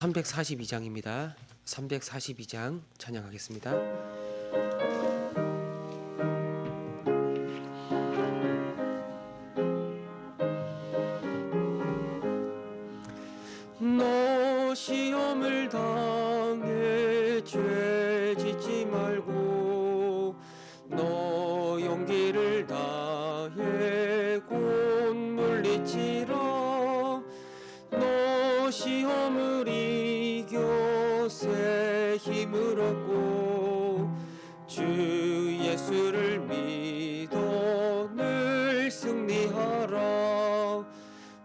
342장입니다. 342장 찬양하겠습니다. 너 시험을 당해 죄 짓지 말고 너 용기를 다해 곧 물리치라. 너 시험을 이겨 새 힘을 얻고 주 예수를 믿어 늘 승리하라.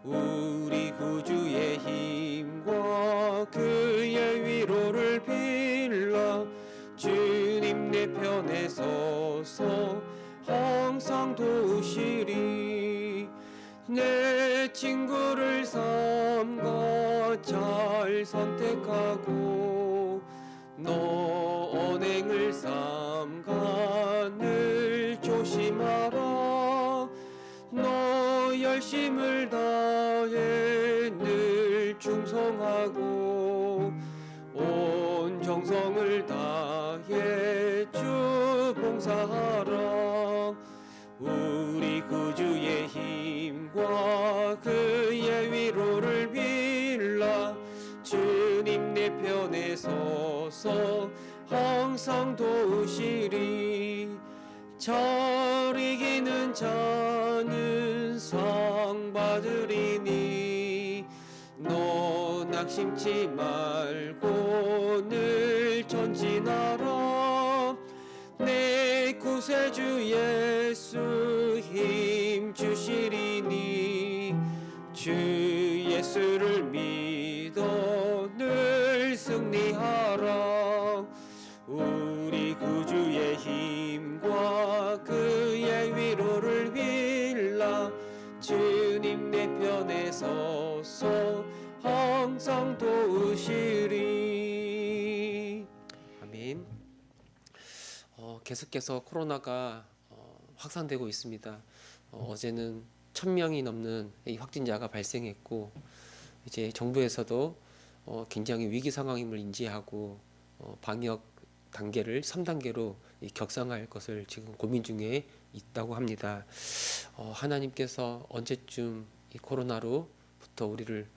우리 구주의 힘과 그의 위로를 빌라. 주님 내 편에 서서 항상 도우시리. 내 친구를 삼가 잘 선택하고 너 언행을 삼가 늘 조심하라. 너 열심을 다해 늘 충성하고 온 정성을 다해 주 봉사하라. 우리 구주의 힘과 그의 위로를 빌라. 주님 내 편에 서서 항상 도우시리. 잘 이기는 자는 상 받으리니 너 낙심치 말고 늘 전진하라. 내 구세주 예수 힘 주시리니 주 예수를 믿어 늘 승리하라. 우리 구주의 힘과 그의 위로를 빌라. 주님 내 편에 서서 항상 도우시리. 아멘. 계속해서 코로나가 확산되고 있습니다. 어제는 1,000명이 넘는 이 확진자가 발생했고, 이제 정부에서도 굉장히 위기 상황임을 인지하고 방역 단계를 3단계로 격상할 것을 지금 고민 중에 있다고 합니다. 하나님께서 언제쯤 이 코로나로부터 우리를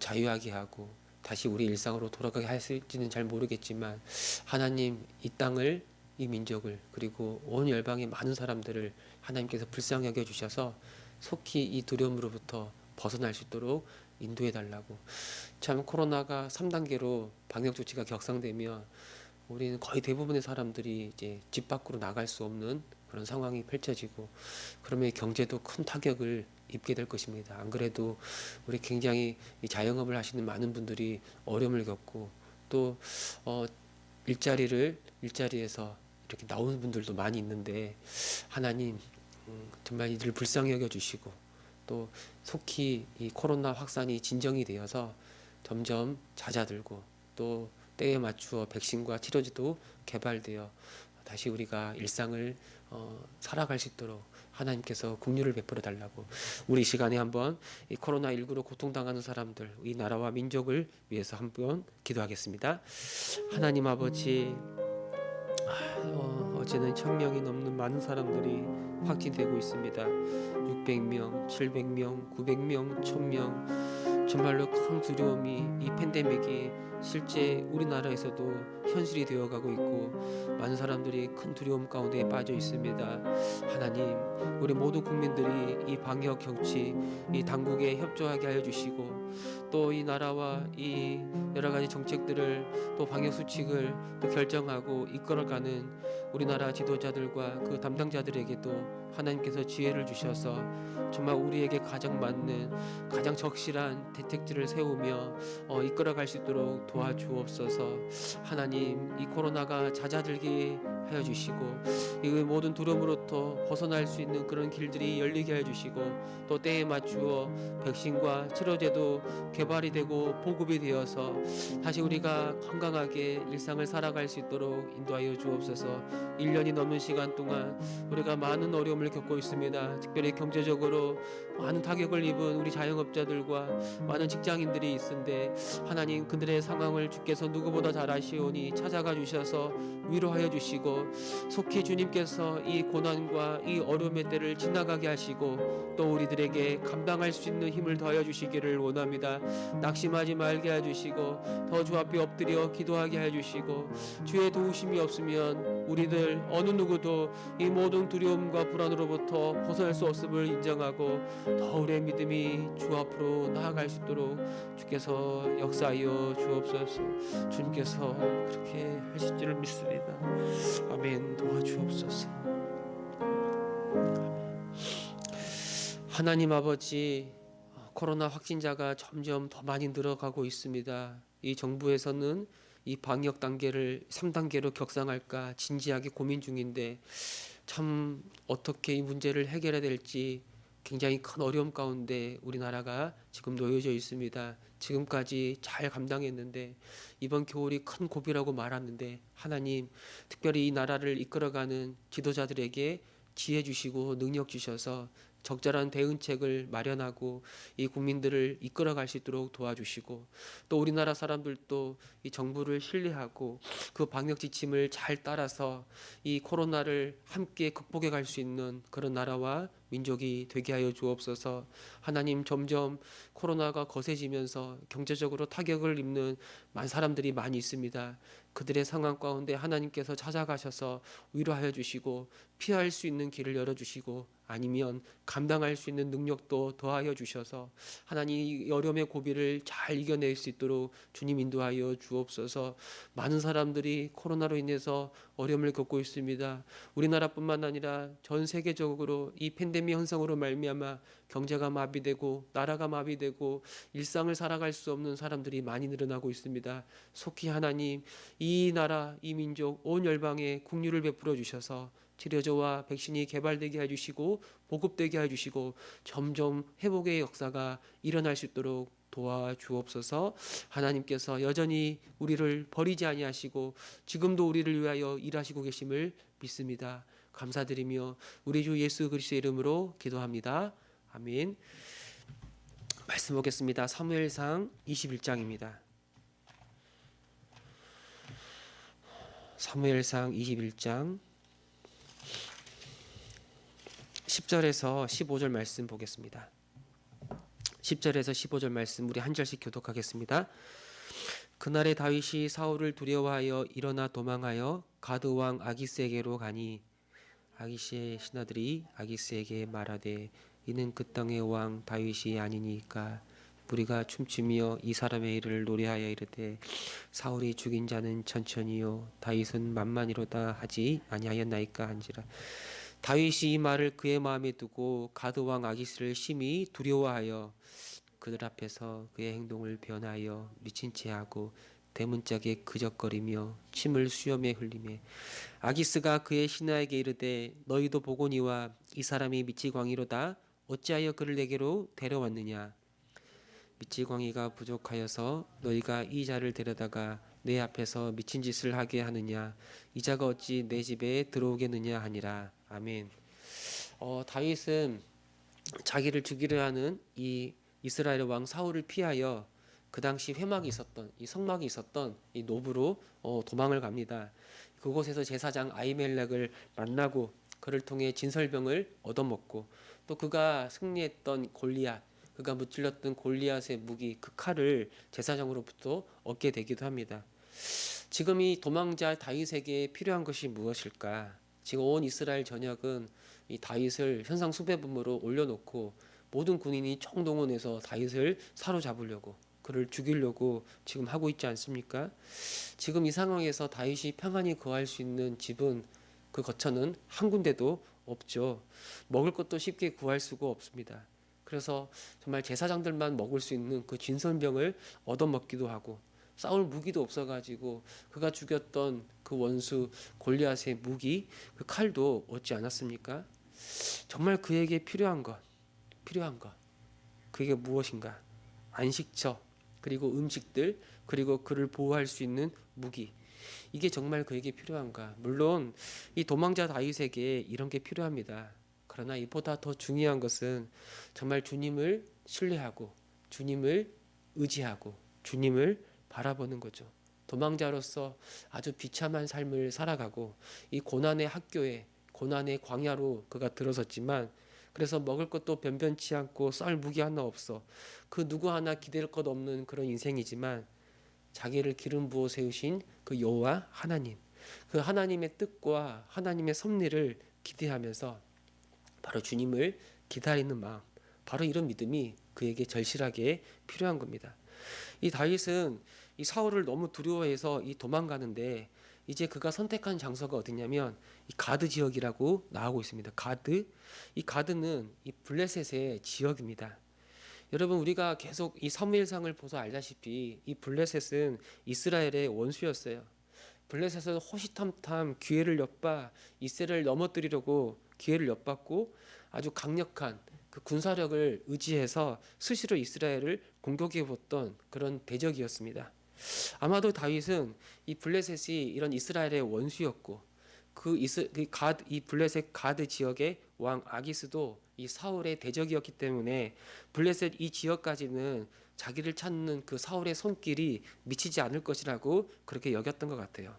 자유하게 하고 다시 우리 일상으로 돌아가게 하실지는 잘 모르겠지만, 하나님 이 땅을, 이 민족을, 그리고 온 열방의 많은 사람들을 하나님께서 불쌍히 여겨 주셔서 속히 이 두려움으로부터 벗어날 수 있도록 인도해 달라고. 참, 코로나가 3단계로 방역 조치가 격상되면 우리는 거의 대부분의 사람들이 이제 집 밖으로 나갈 수 없는 그런 상황이 펼쳐지고, 그러면 경제도 큰 타격을 입게 될 것입니다. 안 그래도 우리 굉장히 자영업을 하시는 많은 분들이 어려움을 겪고, 또 일자리에서 이렇게 나오는 분들도 많이 있는데, 하나님 정말 이들을 불쌍히 여겨주시고, 또 속히 이 코로나 확산이 진정이 되어서 점점 잦아들고, 또 때에 맞추어 백신과 치료제도 개발되어 다시 우리가 일상을 살아갈 수 있도록 하나님께서 긍휼을 베풀어 달라고. 우리 시간에 한번 이 코로나19로 고통당하는 사람들, 이 나라와 민족을 위해서 한번 기도하겠습니다. 하나님 아버지, 어제는 1,000명이 넘는 많은 사람들이 확진되고 있습니다. 600명, 700명, 900명, 1,000명. 정말로 큰 두려움이, 이 팬데믹이 실제 우리나라에서도 현실이 되어가고 있고, 많은 사람들이 큰 두려움 가운데 빠져 있습니다. 하나님, 우리 모든 국민들이 이 방역 정치, 이 당국에 협조하게 하여 주시고, 또 이 나라와 이 여러 가지 정책들을, 또 방역 수칙을 또 결정하고 이끌어가는 우리나라 지도자들과 그 담당자들에게도 하나님께서 지혜를 주셔서 정말 우리에게 가장 맞는, 가장 적실한 대책들을 세우며 이끌어갈 수 있도록 도와주옵소서. 하나님, 이 코로나가 잦아들게 하여 주시고 이 모든 두려움으로부터 벗어날 수 있는 그런 길들이 열리게 하여 주시고 또 때에 맞추어 백신과 치료제도 개발이 되고 보급이 되어서 다시 우리가 건강하게 일상을 살아갈 수 있도록 인도하여 주옵소서. 1년이 넘는 시간 동안 우리가 많은 어려움을 겪고 있습니다. 특별히 경제적으로 많은 타격을 입은 우리 자영업자들과 많은 직장인들이 있는데 하나님 그들의 상황을 주께서 누구보다 잘 아시오니 찾아가 주셔서 위로하여 주시고 속히 주님께서 이 고난과 이 어려움의 때를 지나가게 하시고 또 우리들에게 감당할 수 있는 힘을 더하여 주시기를 원합니다. 낙심하지 말게 해주시고 더 주 앞에 엎드려 기도하게 해주시고 주의 도우심이 없으면 우리들 어느 누구도 이 모든 두려움과 불안으로부터 벗어날 수 없음을 인정하고 더 우리의 믿음이 주 앞으로 나아갈 수 있도록 주께서 역사하여 주옵소서. 주님께서 그렇게 하실 줄 믿습니다. 아멘. 도와주옵소서. 하나님 아버지, 코로나 확진자가 점점 더 많이 늘어가고 있습니다. 이 정부에서는 이 방역 단계를 3단계로 격상할까 진지하게 고민 중인데 참 어떻게 이 문제를 해결해야 될지 굉장히 큰 어려움 가운데 우리나라가 지금 놓여져 있습니다. 지금까지 잘 감당했는데 이번 겨울이 큰 고비라고 말하는데 하나님 특별히 이 나라를 이끌어가는 지도자들에게 지혜 주시고 능력 주셔서 적절한 대응책을 마련하고 이 국민들을 이끌어갈 수 있도록 도와주시고 또 우리나라 사람들도 이 정부를 신뢰하고 그 방역 지침을 잘 따라서 이 코로나를 함께 극복해 갈 수 있는 그런 나라와 민족이 되게 하여 주옵소서. 하나님 점점 코로나가 거세지면서 경제적으로 타격을 입는 많은 사람들이 많이 있습니다. 그들의 상황 가운데 하나님께서 찾아가셔서 위로하여 주시고 피할 수 있는 길을 열어주시고 아니면 감당할 수 있는 능력도 더하여 주셔서 하나님 이 어려움의 고비를 잘 이겨낼 수 있도록 주님 인도하여 주옵소서. 많은 사람들이 코로나로 인해서 어려움을 겪고 있습니다. 우리나라뿐만 아니라 전 세계적으로 이 팬데믹 현상으로 말미암아 경제가 마비되고 나라가 마비되고 일상을 살아갈 수 없는 사람들이 많이 늘어나고 있습니다. 속히 하나님 이 나라 이 민족 온 열방에 긍휼을 베풀어 주셔서 치료제와 백신이 개발되게 해주시고 보급되게 해주시고 점점 회복의 역사가 일어날 수 있도록 도와주옵소서. 하나님께서 여전히 우리를 버리지 아니하시고 지금도 우리를 위하여 일하시고 계심을 믿습니다. 감사드리며 우리 주 예수 그리스도의 이름으로 기도합니다. 아멘. 말씀 보겠습니다. 사무엘상 21장입니다. 사무엘상 21장 10절에서 15절 말씀 보겠습니다. 10절에서 15절 말씀 우리 한 절씩 교독하겠습니다. 그날에 다윗이 사울을 두려워하여 일어나 도망하여 가드 왕 아기스에게로 가니 아기스의 신하들이 아기스에게 말하되 이는 그 땅의 왕 다윗이 아니니까 우리가 춤추며 이 사람의 일을 노래하여 이르되 사울이 죽인 자는 천천히요 다윗은 만만이로다 하지 아니하였나이까 한지라. 다윗이 이 말을 그의 마음에 두고 가드 왕 아기스를 심히 두려워하여 그들 앞에서 그의 행동을 변하여 미친 채 하고 대문짝에 그적거리며 침을 수염에 흘리매 아기스가 그의 신하에게 이르되 너희도 보거니와 이 사람이 미치광이로다 어찌하여 그를 내게로 데려왔느냐. 미치광이가 부족하여서 너희가 이 자를 데려다가 내 앞에서 미친 짓을 하게 하느냐. 이 자가 어찌 내 집에 들어오겠느냐 하니라. 아멘. 다윗은 자기를 죽이려 하는 이 이스라엘 왕 사울을 피하여 그 당시 회막이 있었던 이 성막이 있었던 이 노브로 도망을 갑니다. 그곳에서 제사장 아히멜렉을 만나고 그를 통해 진설병을 얻어먹고 또 그가 승리했던 골리앗 그가 무찔렀던 골리앗의 무기 그 칼을 제사장으로부터 얻게 되기도 합니다. 지금 이 도망자 다윗에게 필요한 것이 무엇일까? 지금 온 이스라엘 전역은 이 다윗을 현상 수배범으로 올려놓고 모든 군인이 총동원해서 다윗을 사로잡으려고 그를 죽이려고 지금 하고 있지 않습니까? 지금 이 상황에서 다윗이 평안히 거할 수 있는 집은 그 거처는 한 군데도 없죠. 먹을 것도 쉽게 구할 수가 없습니다. 그래서 정말 제사장들만 먹을 수 있는 그 진설병을 얻어먹기도 하고 싸울 무기도 없어가지고 그가 죽였던 그 원수 골리앗의 무기, 그 칼도 얻지 않았습니까? 정말 그에게 필요한 것, 그게 무엇인가? 안식처, 그리고 음식들, 그리고 그를 보호할 수 있는 무기. 이게 정말 그에게 필요한가? 물론 이 도망자 다윗에게 이런 게 필요합니다. 그러나 이보다 더 중요한 것은 정말 주님을 신뢰하고 주님을 의지하고 주님을 바라보는 거죠. 도망자로서 아주 비참한 삶을 살아가고 이 고난의 학교에 고난의 광야로 그가 들어섰지만 그래서 먹을 것도 변변치 않고 쌀 무기 하나 없어. 그 누구 하나 기댈 것 없는 그런 인생이지만 자기를 기름 부어 세우신 그 여호와 하나님, 그 하나님의 뜻과 하나님의 섭리를 기대하면서 바로 주님을 기다리는 마음, 바로 이런 믿음이 그에게 절실하게 필요한 겁니다. 이 다윗은 이 사울을 너무 두려워해서 이 도망가는데 이제 그가 선택한 장소가 어디냐면 이 가드 지역이라고 나오고 있습니다. 가드, 이 가드는 이 블레셋의 지역입니다. 여러분 우리가 계속 이 사무엘상을 보서 알다시피 이 블레셋은 이스라엘의 원수였어요. 블레셋은 호시탐탐 기회를 엿봐 이스라엘을 넘어뜨리려고 기회를 엿봤고 아주 강력한 그 군사력을 의지해서 수시로 이스라엘을 공격해 봤던 그런 대적이었습니다. 아마도 다윗은 이 블레셋이 이런 이스라엘의 원수였고 이 블레셋 가드 지역의 왕 아기스도 이 사울의 대적이었기 때문에 블레셋 이 지역까지는 자기를 찾는 그 사울의 손길이 미치지 않을 것이라고 그렇게 여겼던 것 같아요.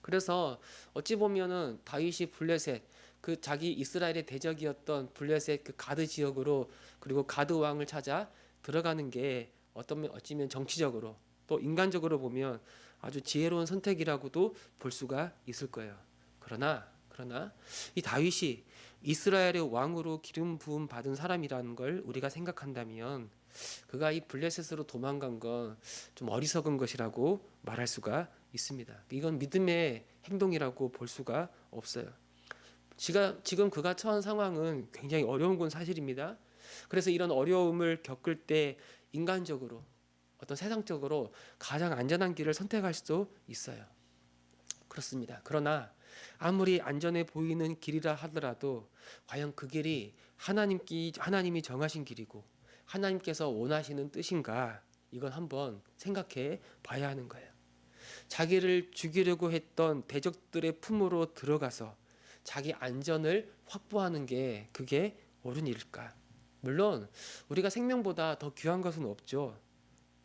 그래서 어찌 보면은 다윗이 블레셋 그 자기 이스라엘의 대적이었던 블레셋 그 가드 지역으로 그리고 가드 왕을 찾아 들어가는 게 어찌면 정치적으로 또 인간적으로 보면 아주 지혜로운 선택이라고도 볼 수가 있을 거예요. 그러나 이 다윗이 이스라엘의 왕으로 기름 부음 받은 사람이라는 걸 우리가 생각한다면 그가 이 블레셋으로 도망간 건 좀 어리석은 것이라고 말할 수가 있습니다. 이건 믿음의 행동이라고 볼 수가 없어요. 지금 그가 처한 상황은 굉장히 어려운 건 사실입니다. 그래서 이런 어려움을 겪을 때 인간적으로 어떤 세상적으로 가장 안전한 길을 선택할 수도 있어요. 그렇습니다. 그러나 아무리 안전해 보이는 길이라 하더라도 과연 그 길이 하나님이 정하신 길이고 하나님께서 원하시는 뜻인가? 이건 한번 생각해 봐야 하는 거예요. 자기를 죽이려고 했던 대적들의 품으로 들어가서 자기 안전을 확보하는 게 그게 옳은 일일까? 물론 우리가 생명보다 더 귀한 것은 없죠.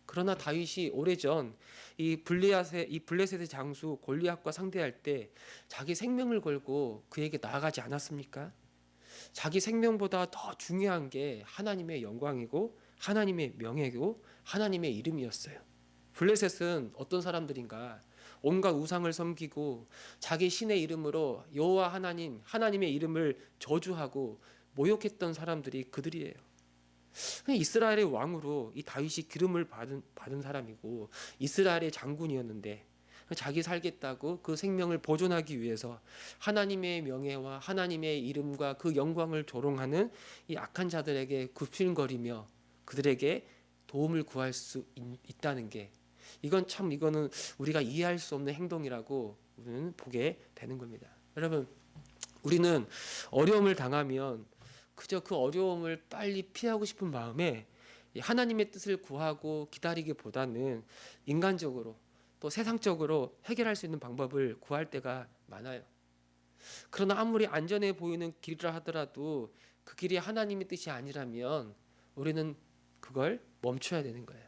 그러나 다윗이 오래전 이 블레셋의 장수 골리앗과 상대할 때 자기 생명을 걸고 그에게 나아가지 않았습니까? 자기 생명보다 더 중요한 게 하나님의 영광이고 하나님의 명예고 하나님의 이름이었어요. 블레셋은 어떤 사람들인가? 온갖 우상을 섬기고 자기 신의 이름으로 여호와 하나님의 이름을 저주하고 모욕했던 사람들이 그들이에요. 이스라엘의 왕으로 이 다윗이 기름을 받은 사람이고 이스라엘의 장군이었는데 자기 살겠다고 그 생명을 보존하기 위해서 하나님의 명예와 하나님의 이름과 그 영광을 조롱하는 이 악한 자들에게 굽신거리며 그들에게 도움을 구할 수 있다는 게 이거는 우리가 이해할 수 없는 행동이라고 우리는 보게 되는 겁니다. 여러분, 우리는 어려움을 당하면 그저 그 어려움을 빨리 피하고 싶은 마음에 하나님의 뜻을 구하고 기다리기보다는 인간적으로 또 세상적으로 해결할 수 있는 방법을 구할 때가 많아요. 그러나 아무리 안전해 보이는 길이라 하더라도 그 길이 하나님의 뜻이 아니라면 우리는 그걸 멈춰야 되는 거예요.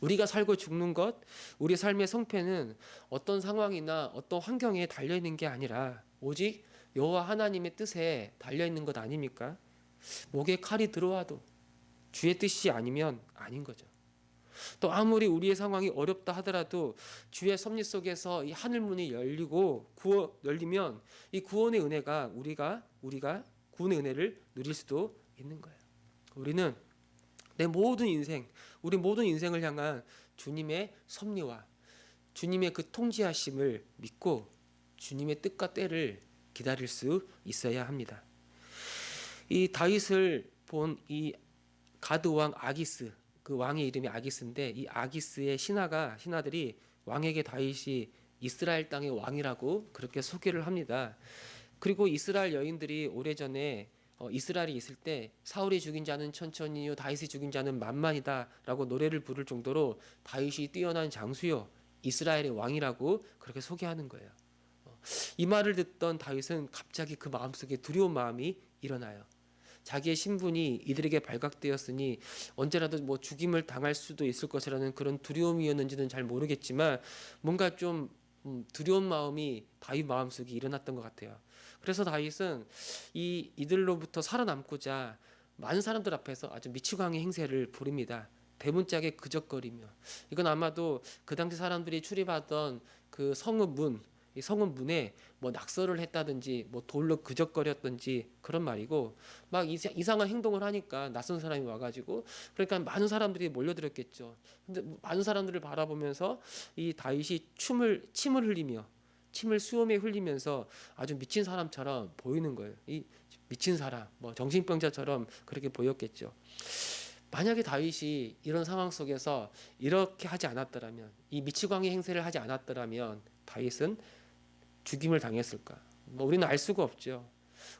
우리가 살고 죽는 것, 우리 삶의 성패는 어떤 상황이나 어떤 환경에 달려 있는 게 아니라 오직 여호와 하나님의 뜻에 달려 있는 것 아닙니까? 목에 칼이 들어와도 주의 뜻이 아니면 아닌 거죠. 또 아무리 우리의 상황이 어렵다 하더라도 주의 섭리 속에서 이 하늘 문이 열리면 이 구원의 은혜가 우리가 구원의 은혜를 누릴 수도 있는 거예요. 우리는 우리 모든 인생을 향한 주님의 섭리와 주님의 그 통치하심을 믿고 주님의 뜻과 때를 기다릴 수 있어야 합니다. 이 다윗을 본 이 가드 왕 아기스, 그 왕의 이름이 아기스인데 이 아기스의 신하들이 왕에게 다윗이 이스라엘 땅의 왕이라고 그렇게 소개를 합니다. 그리고 이스라엘 여인들이 오래전에 이스라엘이 있을 때 사울이 죽인 자는 천천히요 다윗이 죽인 자는 만만이다라고 노래를 부를 정도로 다윗이 뛰어난 장수요 이스라엘의 왕이라고 그렇게 소개하는 거예요. 이 말을 듣던 다윗은 갑자기 그 마음속에 두려운 마음이 일어나요. 자기의 신분이 이들에게 발각되었으니 언제라도 뭐 죽임을 당할 수도 있을 것이라는 그런 두려움이었는지는 잘 모르겠지만 뭔가 좀 두려운 마음이 다윗 마음속에 일어났던 것 같아요. 그래서 다윗은 이들로부터 살아남고자 많은 사람들 앞에서 아주 미치광이 행세를 부립니다. 대문짝에 그적거리며 이건 아마도 그 당시 사람들이 출입하던 그 성읍 문, 이 성읍 문에 뭐 낙서를 했다든지 뭐 돌로 그적거렸든지 그런 말이고 막 이상한 행동을 하니까 낯선 사람이 와가지고 그러니까 많은 사람들이 몰려들었겠죠. 근데 많은 사람들을 바라보면서 이 다윗이 침을 흘리며 침을 수염에 흘리면서 아주 미친 사람처럼 보이는 거예요. 이 미친 사람, 뭐 정신병자처럼 그렇게 보였겠죠. 만약에 다윗이 이런 상황 속에서 이렇게 하지 않았더라면 이 미치광이 행세를 하지 않았더라면 다윗은 죽임을 당했을까? 뭐 우리는 알 수가 없죠.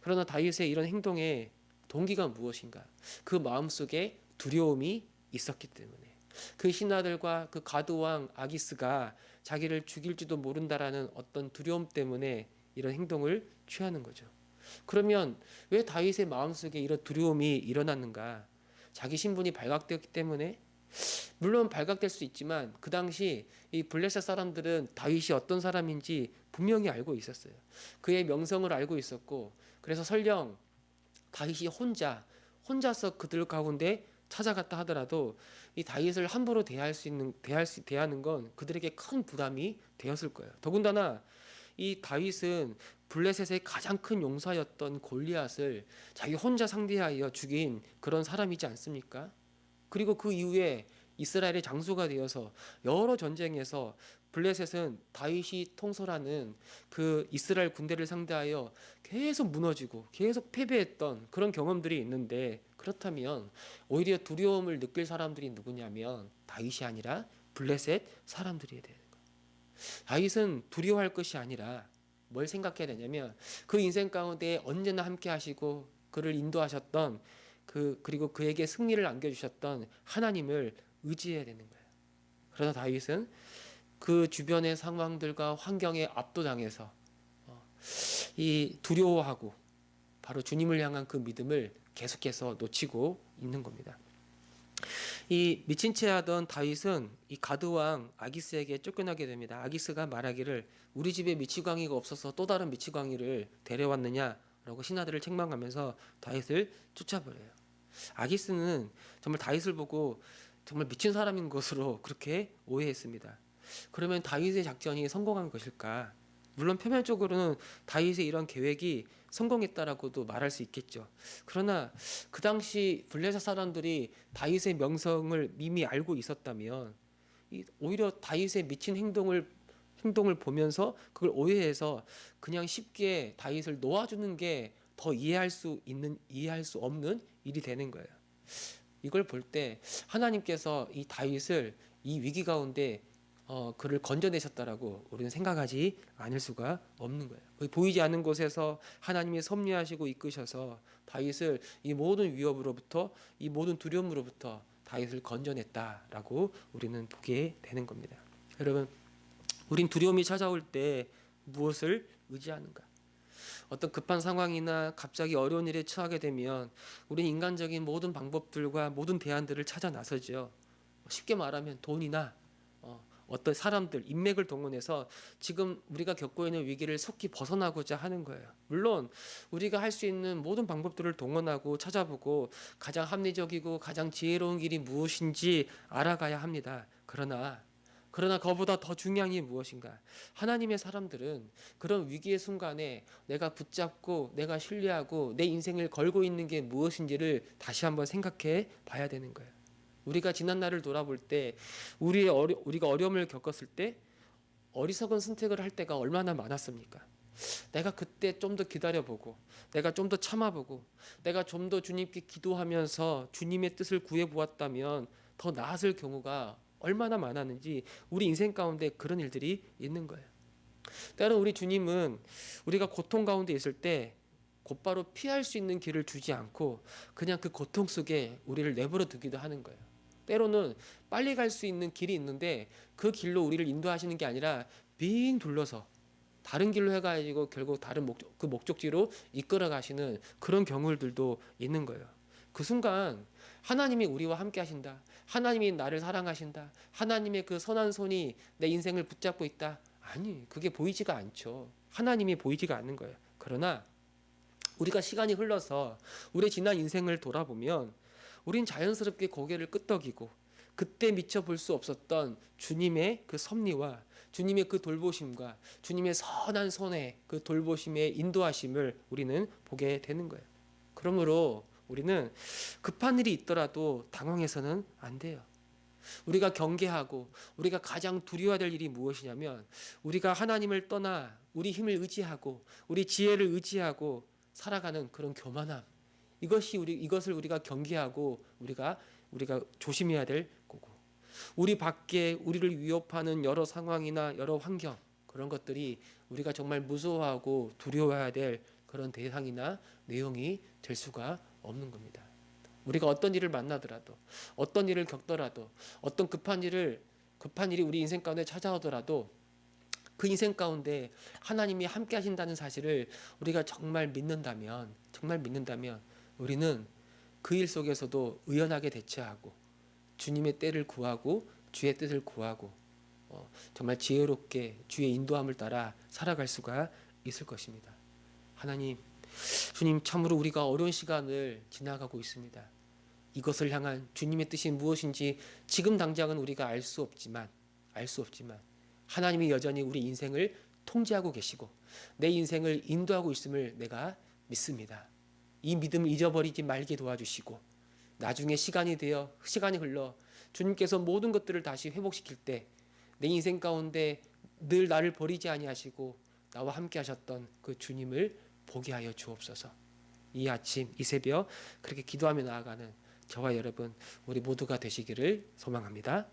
그러나 다윗의 이런 행동의 동기가 무엇인가? 그 마음속에 두려움이 있었기 때문에 그 신하들과 그 가드왕 아기스가 자기를 죽일지도 모른다라는 어떤 두려움 때문에 이런 행동을 취하는 거죠. 그러면 왜 다윗의 마음속에 이런 두려움이 일어났는가? 자기 신분이 발각되었기 때문에 물론 발각될 수 있지만 그 당시 이 블레셋 사람들은 다윗이 어떤 사람인지 분명히 알고 있었어요. 그의 명성을 알고 있었고 그래서 설령 다윗이 혼자서 그들 가운데 찾아갔다 하더라도 이 다윗을 함부로 대하는 건 그들에게 큰 부담이 되었을 거예요. 더군다나 이 다윗은 블레셋의 가장 큰 용사였던 골리앗을 자기 혼자 상대하여 죽인 그런 사람이지 않습니까? 그리고 그 이후에 이스라엘의 장수가 되어서 여러 전쟁에서 블레셋은 다윗이 통솔하는 그 이스라엘 군대를 상대하여 계속 무너지고 계속 패배했던 그런 경험들이 있는데 그렇다면 오히려 두려움을 느낄 사람들이 누구냐면 다윗이 아니라 블레셋 사람들이어야 돼요. 다윗은 두려워할 것이 아니라 뭘 생각해야 되냐면 그 인생 가운데 언제나 함께 하시고 그를 인도하셨던 그리고 그에게 승리를 안겨주셨던 하나님을 의지해야 되는 거예요. 그러나 다윗은 그 주변의 상황들과 환경에 압도당해서 이 두려워하고 바로 주님을 향한 그 믿음을 계속해서 놓치고 있는 겁니다. 이 미친 채 하던 다윗은 이 가드왕 아기스에게 쫓겨나게 됩니다. 아기스가 말하기를 우리 집에 미치광이가 없어서 또 다른 미치광이를 데려왔느냐라고 신하들을 책망하면서 다윗을 쫓아버려요. 아기스는 정말 다윗을 보고 정말 미친 사람인 것으로 그렇게 오해했습니다. 그러면 다윗의 작전이 성공한 것일까? 물론 표면적으로는 다윗의 이런 계획이 성공했다라고도 말할 수 있겠죠. 그러나 그 당시 블레셋 사람들이 다윗의 명성을 이미 알고 있었다면 오히려 다윗의 미친 행동을 보면서 그걸 오해해서 그냥 쉽게 다윗을 놓아주는 게 더 이해할 수 없는 일이 되는 거예요. 이걸 볼 때 하나님께서 이 다윗을 이 위기 가운데 그를 건져내셨다라고 우리는 생각하지 않을 수가 없는 거예요. 보이지 않는 곳에서 하나님이 섭리하시고 이끄셔서 다윗을 이 모든 위협으로부터 이 모든 두려움으로부터 다윗을 건져냈다라고 우리는 보게 되는 겁니다. 여러분, 우린 두려움이 찾아올 때 무엇을 의지하는가? 어떤 급한 상황이나 갑자기 어려운 일에 처하게 되면 우리는 인간적인 모든 방법들과 모든 대안들을 찾아 나서죠. 쉽게 말하면 돈이나 어떤 사람들, 인맥을 동원해서 지금 우리가 겪고 있는 위기를 속히 벗어나고자 하는 거예요. 물론 우리가 할 수 있는 모든 방법들을 동원하고 찾아보고 가장 합리적이고 가장 지혜로운 길이 무엇인지 알아가야 합니다. 그러나 그보다 더 중요한 게 무엇인가? 하나님의 사람들은 그런 위기의 순간에 내가 붙잡고 내가 신뢰하고 내 인생을 걸고 있는 게 무엇인지를 다시 한번 생각해 봐야 되는 거예요. 우리가 지난 날을 돌아볼 때 우리가 어려움을 겪었을 때 어리석은 선택을 할 때가 얼마나 많았습니까? 내가 그때 좀 더 기다려보고 내가 좀 더 참아보고 내가 좀 더 주님께 기도하면서 주님의 뜻을 구해보았다면 더 나았을 경우가 얼마나 많았는지 우리 인생 가운데 그런 일들이 있는 거예요. 때로는 우리 주님은 우리가 고통 가운데 있을 때 곧바로 피할 수 있는 길을 주지 않고 그냥 그 고통 속에 우리를 내버려 두기도 하는 거예요. 때로는 빨리 갈 수 있는 길이 있는데 그 길로 우리를 인도하시는 게 아니라 빙 둘러서 다른 길로 해가지고 결국 다른 그 목적지로 이끌어 가시는 그런 경우들도 있는 거예요. 그 순간 하나님이 우리와 함께 하신다. 하나님이 나를 사랑하신다. 하나님의 그 선한 손이 내 인생을 붙잡고 있다. 아니, 그게 보이지가 않죠. 하나님이 보이지가 않는 거예요. 그러나 우리가 시간이 흘러서 우리 지난 인생을 돌아보면 우린 자연스럽게 고개를 끄덕이고 그때 미처 볼 수 없었던 주님의 그 섭리와 주님의 그 돌보심과 주님의 선한 손의 그 돌보심의 인도하심을 우리는 보게 되는 거예요. 그러므로 우리는 급한 일이 있더라도 당황해서는 안 돼요. 우리가 경계하고 우리가 가장 두려워야 될 일이 무엇이냐면 우리가 하나님을 떠나 우리 힘을 의지하고 우리 지혜를 의지하고 살아가는 그런 교만함. 이것을 우리가 경계하고 우리가 조심해야 될 거고. 우리 밖에 우리를 위협하는 여러 상황이나 여러 환경 그런 것들이 우리가 정말 무서워하고 두려워해야 될 그런 대상이나 내용이 될 수가 없는 겁니다. 우리가 어떤 일을 만나더라도 어떤 일을 겪더라도 어떤 급한 일이 우리 인생 가운데 찾아오더라도 그 인생 가운데 하나님이 함께 하신다는 사실을 우리가 정말 믿는다면 우리는 그 일 속에서도 의연하게 대처하고 주님의 때를 구하고 주의 뜻을 구하고 정말 지혜롭게 주의 인도함을 따라 살아갈 수가 있을 것입니다. 하나님, 주님, 참으로 우리가 어려운 시간을 지나가고 있습니다. 이것을 향한 주님의 뜻이 무엇인지 지금 당장은 우리가 알 수 없지만 하나님이 여전히 우리 인생을 통제하고 계시고 내 인생을 인도하고 있음을 내가 믿습니다. 이 믿음을 잊어버리지 말게 도와주시고 나중에 시간이 흘러 주님께서 모든 것들을 다시 회복시킬 때 내 인생 가운데 늘 나를 버리지 아니하시고 나와 함께 하셨던 그 주님을 보게 하여 주옵소서. 이 아침 이 새벽 그렇게 기도하며 나아가는 저와 여러분 우리 모두가 되시기를 소망합니다.